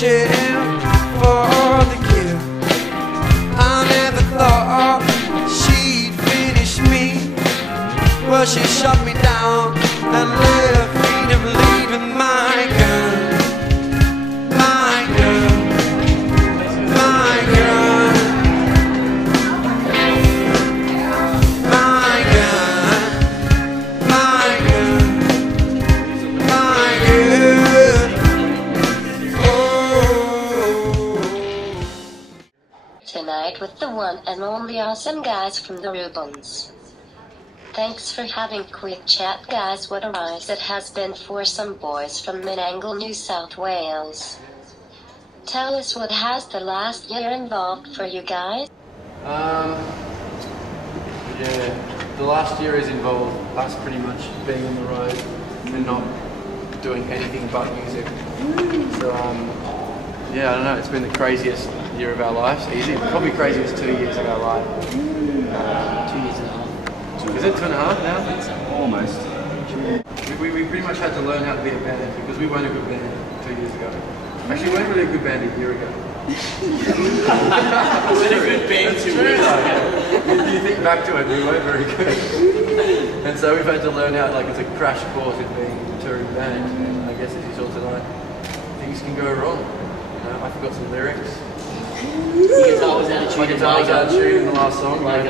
wishing for the gift. I never thought she'd finish me. Well, she shut me down and left me to leaving my gun. My gun. My gun. My gun. My gun. My gun. Oh. Tonight with the one and only awesome guys from the Rubens. Thanks for having quick chat, guys. What a rise it has been for some boys from Menangle, New South Wales. Tell us, what has the last year involved for you guys? Yeah, the last year has involved us pretty much being on the road and not doing anything but music. So yeah, I don't know, it's been the craziest year of our lives. Easy, probably craziest 2 years of our life. 2 years and a half. Is it 2.5 now? Almost. We pretty much had to learn how to be a band because we weren't a good band 2 years ago. Actually, we weren't really a good band a year ago. We weren't a good band 2 years ago. You think back to it, we weren't very good. And so we've had to learn how, like, it's a crash course in being a touring band. And I guess as you saw tonight, things can go wrong. You know, I forgot some lyrics. Your guitar was out of tune. My guitar was out of tune in the last song. Like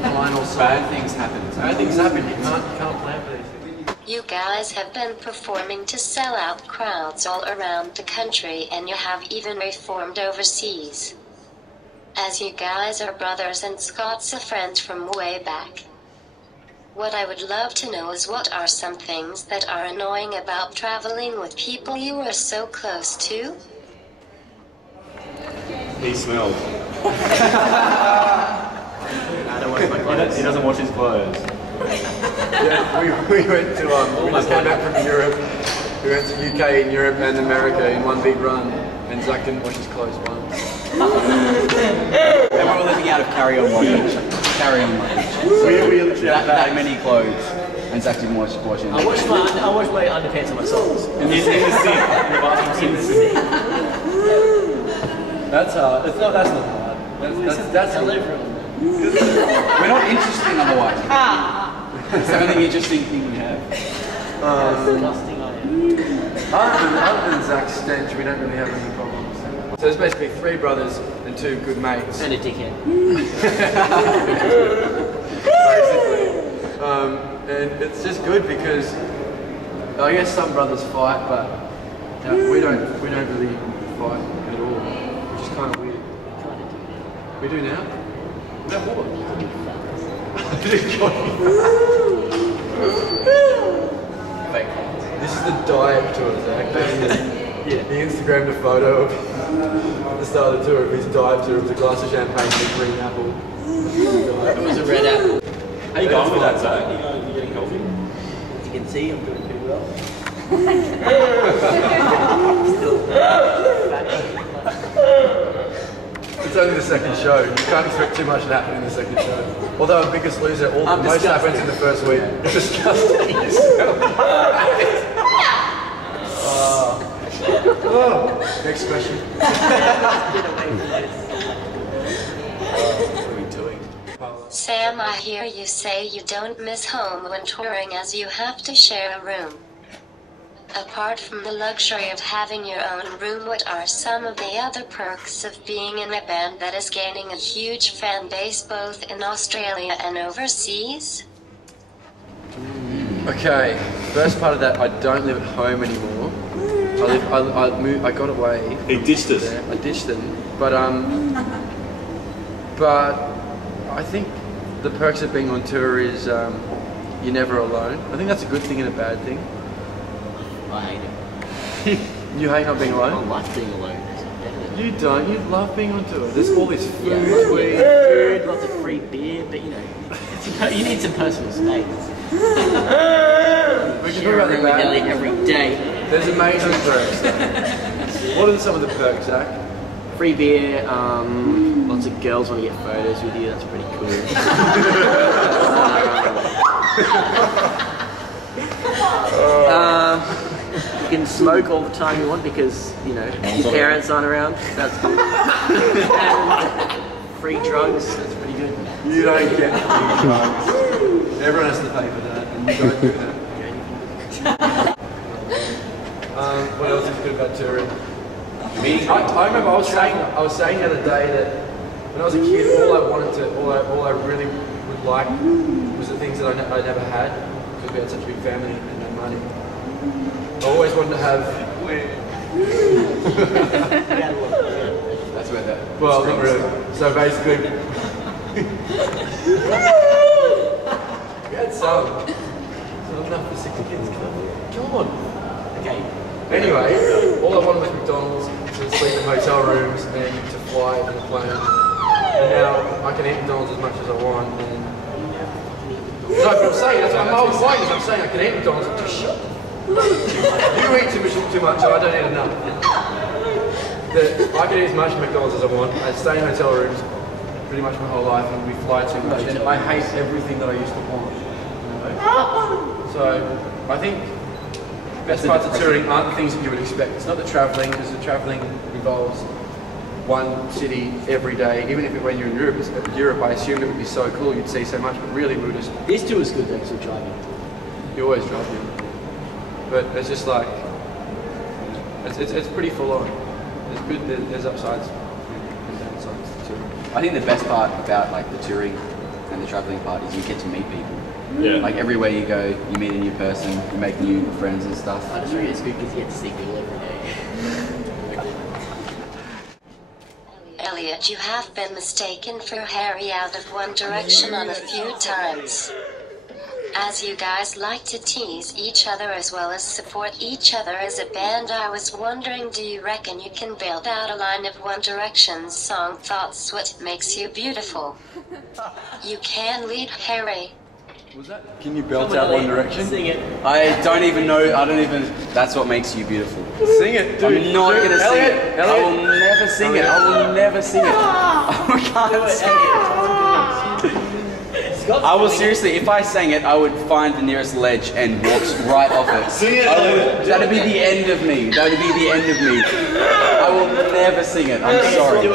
final song. Bad things happen. Bad things happen. You can't plan for these things. You guys have been performing to sell out crowds all around the country, and you have even reformed overseas. As you guys are brothers and Scott's a friend from way back. What I would love to know is, what are some things that are annoying about traveling with people you are so close to? He smells. I don't wash my clothes. He doesn't wash his clothes. Yeah, we went to, we just came back from Europe. We went to UK and Europe and America in one big run, and Zach didn't wash his clothes once. And we're all living out of carry-on luggage. Carry-on luggage. So we literally that many clothes, and Zach didn't wash it. I wash my underpants and my socks. In the sink. In the sink. That's hard. That's not hard. That's I live from. We're not interesting otherwise. It's the only interesting thing we have. Disgusting I am. Other than Zach's stench, we don't really have any problems. So there's basically 3 brothers and 2 good mates. And a dickhead. Basically. And it's just good because I guess some brothers fight, but we don't really fight at all, which is kind of weird. We do now? About what? This is the diet tour, Zach. Yeah. He Instagrammed a photo of at the start of the tour of his dive tour. It was a glass of champagne and a green apple. It was a red apple. How you going with that, Zach? You getting healthy? As you can see, I'm doing pretty well. It's only the second show. You can't expect too much to happen in the second show. Although a Biggest Loser, most happens in the first week. It's disgusting. Next question. What are we doing? Sam, I hear you say you don't miss home when touring, as you have to share a room. Apart from the luxury of having your own room, what are some of the other perks of being in a band that is gaining a huge fan base both in Australia and overseas? Okay, first part of that, I don't live at home anymore. I got away. He ditched us. I ditched them, but I think the perks of being on tour is you're never alone. I think that's a good thing and a bad thing. I hate it. You hate not being I alone? like being alone. You don't. You love being on tour. There's all this food, Food, lots of free beer, but you know, you need some personal space. We can talk about the With Ellie bad. every day. There's amazing perks. What are some of the perks, Zach? Free beer, lots of girls want to get photos with you, that's pretty cool. can smoke all the time you want because, you know, your parents aren't around. That's good. And free drugs, that's pretty good. You don't get free drugs. Everyone has to pay for that, and you don't do that. What else is good about touring? I remember I was saying the other day that when I was a kid, all I really would like was the things that I never had because we had such a big family and no money. I always wanted to have. That's where that. Well, not really. So basically, we had some. Not enough for 6 kids. Come on. Okay. Anyway, all I wanted was McDonald's, to sleep in hotel rooms, and to fly in a plane. And now I can eat McDonald's as much as I want. And no, but I'm saying, that's what I'm saying, I'm saying I can eat McDonald's. Shut up. You eat too much, so I don't eat enough. That I can eat as much McDonald's as I want. I stay in hotel rooms pretty much my whole life, and we fly too much. And I hate everything that I used to want. So I think best parts of touring aren't the things that you would expect. It's not the travelling, because the travelling involves one city every day. Even if when you're in Europe, I assumed it would be so cool, you'd see so much, but really we were just... This tour is good though, because we're driving. You always drive, yeah. But it's just like, it's pretty full on. There's good, there's upsides and downsides to touring. I think the best part about like the touring and the travelling part is you get to meet people. Yeah. Like everywhere you go, you meet a new person, you make new friends and stuff. I just think it's good because you get to see people every day. Elliot, you have been mistaken for Harry out of One Direction on a few times. As you guys like to tease each other as well as support each other as a band, I was wondering, do you reckon you can build out a line of One Direction's song Thoughts What Makes You Beautiful? You can lead, Harry. Was that? Can you belt out One Direction? Sing it. I don't even. That's what makes you beautiful. Sing it, dude. I'm not gonna sing it. Elliot. I will never sing it. I will never sing it. I can't sing it. I will seriously, if I sang it, I would find the nearest ledge and walk right off it. Sing it. That'd be the end of me. That'd be the end of me. I will never sing it. I'm sorry.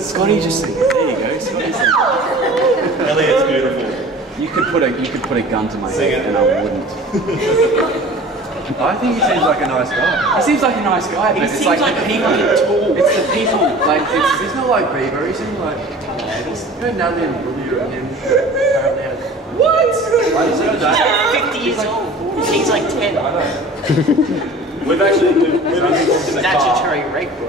Scotty, just sing it. There you go. Scotty, sing it. Elliot's beautiful. You could put a gun to my head and I wouldn't. I think he seems like a nice guy. He seems like a nice guy, but it's like the people. It's the people. Like He's not like Bieber, he seems like... You know Natalie and Ruby and him apparently had... What? I just heard that. 50 years old. He's like 10. I know. We've actually been in the Statutory rape, bro.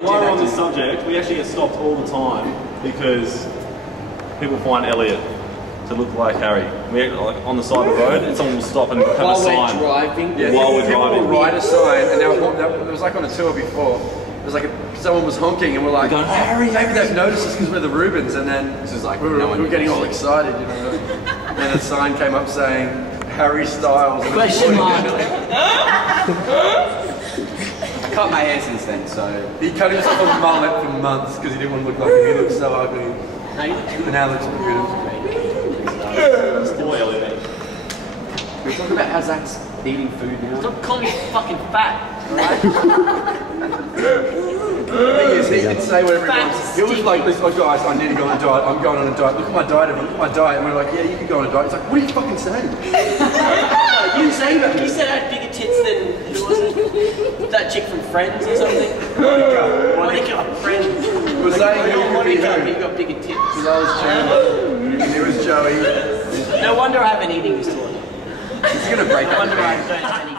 While we're on this subject, we actually get stopped all the time because people find Elliot to look like Harry. We're like on the side of the road and someone will stop and have a sign. While we're driving? Yeah, While we're people driving. will write a sign, and it was like on a tour before. It was like someone was honking, and we're like, going, Harry, maybe they've noticed us because we're the Rubens, and then This is like we no were one getting all knows. excited, you know. And then a sign came up saying Harry Styles. And Question mark. I cut my hair since then, so He cut himself a mullet for months because he didn't want to look like him. He looked so ugly, No, you look and now looks beautiful. Boy, Elliot. we're talking about how Zach's eating food now. Stop calling me fucking fat, alright? The thing is, he didn't say whatever he wants. He was like, this, oh guys, I need to go on a diet. I'm going on a diet. Look at my diet, everyone. Look at my diet. And we're like, yeah, you can go on a diet. He's like, what are you fucking saying? You say that. You said I had bigger tits than, who was it? That chick from Friends or something? Monica. Friends. We're saying who could be Monica, who. you got bigger tits. Because I was Chandler, and he was Joey. No wonder I haven't eaten this toilet. He's gonna break No that. wonder I don't have any.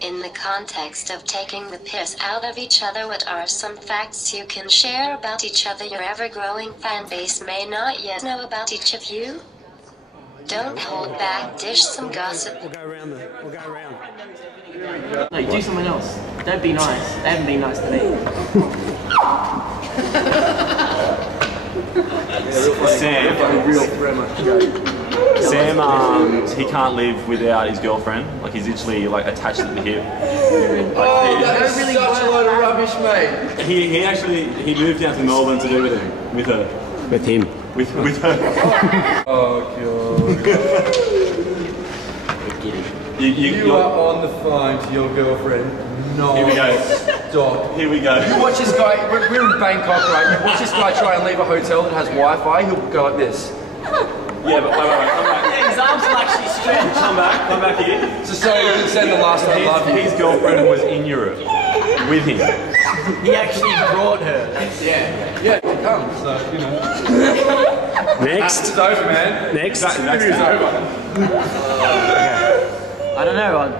In the context of taking the piss out of each other, what are some facts you can share about each other your ever-growing fan base may not yet know about each of you? Don't hold back, dish some gossip. We'll go around. No, do something else. Don't be nice. They haven't been nice to me. Sam. Real very much Joey. Sam, he can't live without his girlfriend. Like he's literally like attached to the hip. Oh, that is really such a load of rubbish, mate. He actually moved down to Melbourne to do with her. With him. With her. Oh, God. You are on the phone to your girlfriend. No. Here we go. Stop. Here we go. You watch this guy, we're in Bangkok, right? You watch this guy try and leave a hotel that has Wi-Fi, he'll go like this. Yeah, but wait, come back. Yeah, his arms are actually stretched. Come back here. So sorry, we can send the last I love you. His girlfriend was in Europe with him. He actually brought her. Yeah, come. So, you know. Next. It's over, man. Next. That interview's over. I don't know.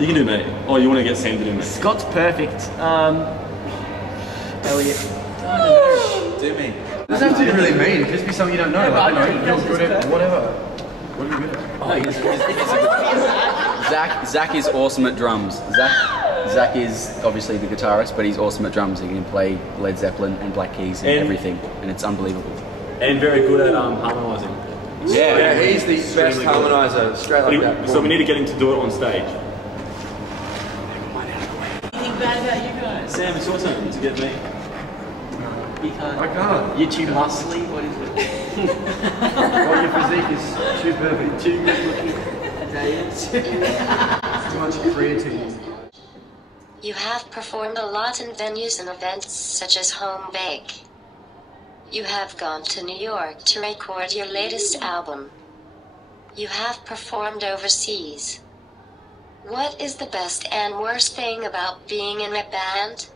You can do me. Oh, you want to get Sam to do me? Scott's perfect. Elliot. Do me. It doesn't have to be really mean, it could just be something you don't know. Yeah, Like, but I you know, you're good at whatever. What are you good at? Zach is awesome at drums. Zach is obviously the guitarist, but he's awesome at drums. He can play Led Zeppelin and Black Keys and everything, and it's unbelievable. And very good at harmonising. Yeah, he's the best harmonizer, straight like that. So we need to get him to do it on stage. Anything bad about you guys? Sam, it's your turn to get me. You can't. I can't. You're too muscly. What is it? Well, your physique is too perfect. Too good looking. Too much creatine. You have performed a lot in venues and events such as Home Bake. You have gone to New York to record your latest album. You have performed overseas. What is the best and worst thing about being in a band?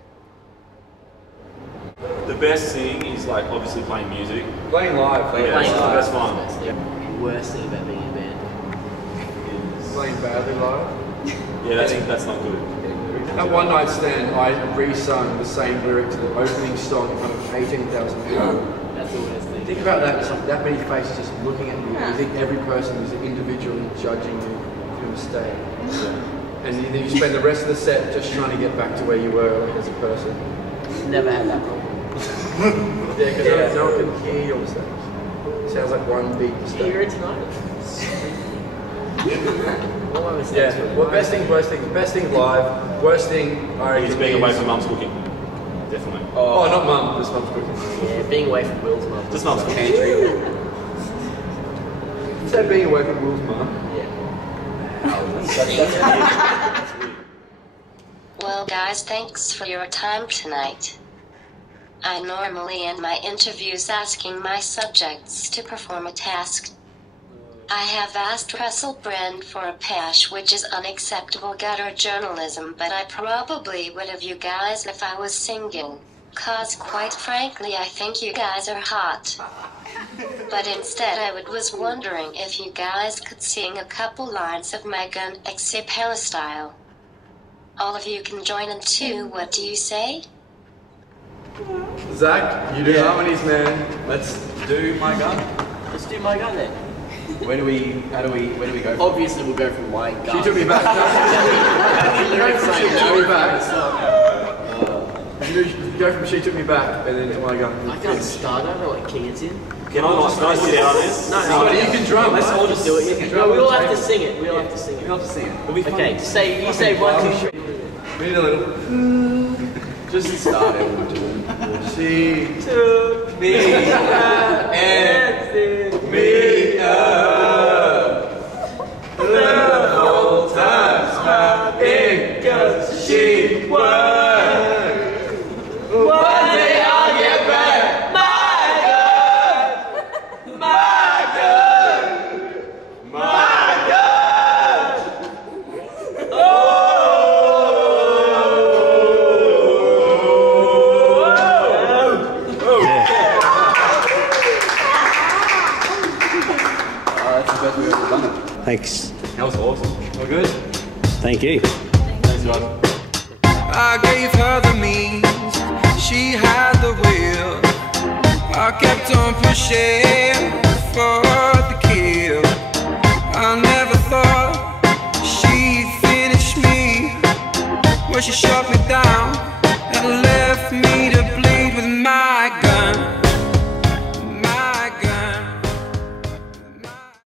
The best thing is like obviously playing music. Playing live. Yeah, that's the best one. Worst thing about being in a band. Playing badly live. Yeah, that's not good. At one night stand, I re-sung the same lyric to the opening song in front of 18,000 people. That's the worst thing. Think about that, it's like that many faces just looking at you. You think every person is individually judging you for your mistake. And then you spend the rest of the set just trying to get back to where you were like, as a person. Never had that problem. Yeah, because no one can hear your mistakes. Sounds like one big Did you mistake. hear it tonight? All my mistakes Yeah, were well, best thing live. Worst thing, I reckon, He's being away from mum's cooking. Definitely. Oh, not mum, just mum's cooking. Yeah, being away from Will's mum. Just mum's cooking. Pantry. Is that being away from Will's mum? Well guys, thanks for your time tonight. I normally end my interviews asking my subjects to perform a task. I have asked Russell Brand for a pash, which is unacceptable gutter journalism, but I probably would have you guys if I was singing. Cause quite frankly I think you guys are hot. But instead I was wondering if you guys could sing a couple lines of my Gun Excepella style. All of you can join in too, what do you say? Zach, you do harmonies, man. Let's do My Gun. Let's do My Gun then. Where do we go? Obviously we'll go from My Gun. She took me back. You go from She Took Me Back and then to My Gun. I can't start over like King's in. Can I not sit down on this? No, You can drum. let's all just do it. No, we all have to sing it. We all have to sing it. We'll have to sing it. Okay, you say 1, 2, 3. We need a little. Just start it. She took me and me up. The whole time smiling 'cause she was. One day I'll get back. My gun, my gun, my gun. That's the best we've ever done it. Thanks. That was awesome. All good? Thank you. Thanks, guys. I gave her the means, she had the will. I kept on pushing for the kill.